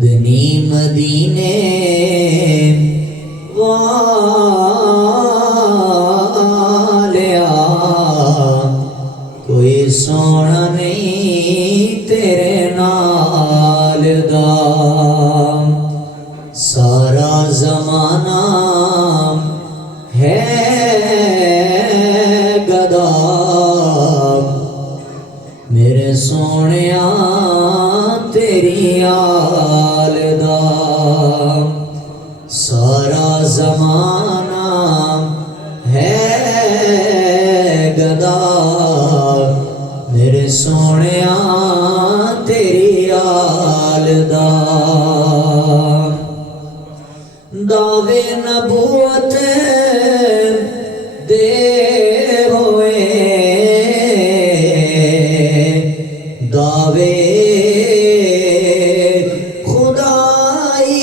مدنی مدینے والیا کوئی سونا نہیں تیرے نال دا سارا زمانہ ہے گدا میرے سونیا تیری آل دا سارا زمانہ ہے گدا میرے سونیا تیری آل دا دعوے نبوت دے ہوئے دعوے خدائی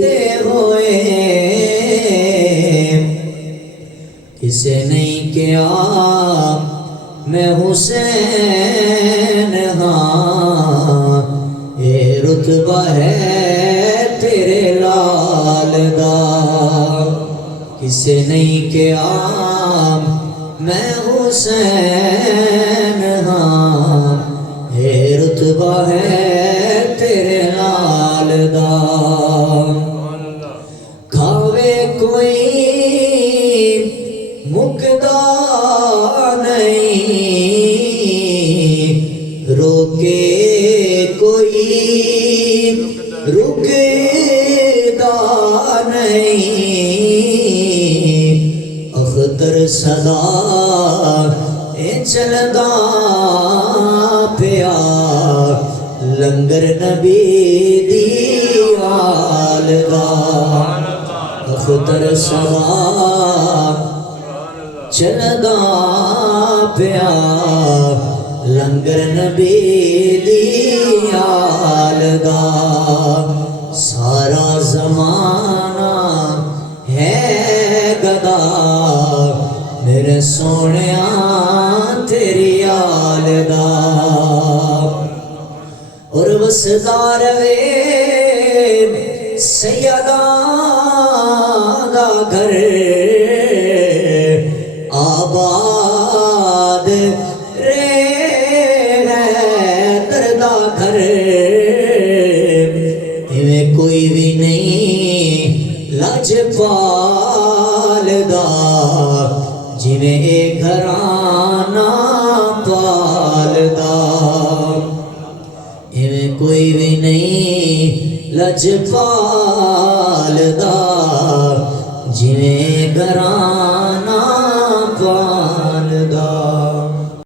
دے ہوئے کسے نہیں کیا میں حسین ہاں اے رتبہ ہے تیرے لال دا کسے نہیں کیا میں حسین ہاں اے رتبہ ہے تیرے لال دا کھاوے کوئی مکدا نہیں روکے کوئی رکدا نہیں اختر صدا چلدا پیا لنگر نبی دی آل دا اختر صدا چلدا پیا لنگر نبی دی آل دا سارا زمانہ ہے گدا میرے سونیا تیری آل دا اور وسدار وے سیداں دا گھر آباد رے دردہ گھر میں کوئی بھی نہیں لاجپال دا جنہیں اے گھرانہ پال دا میں کوئی بھی نہیں لاجپال دا جنہیں گھرانہ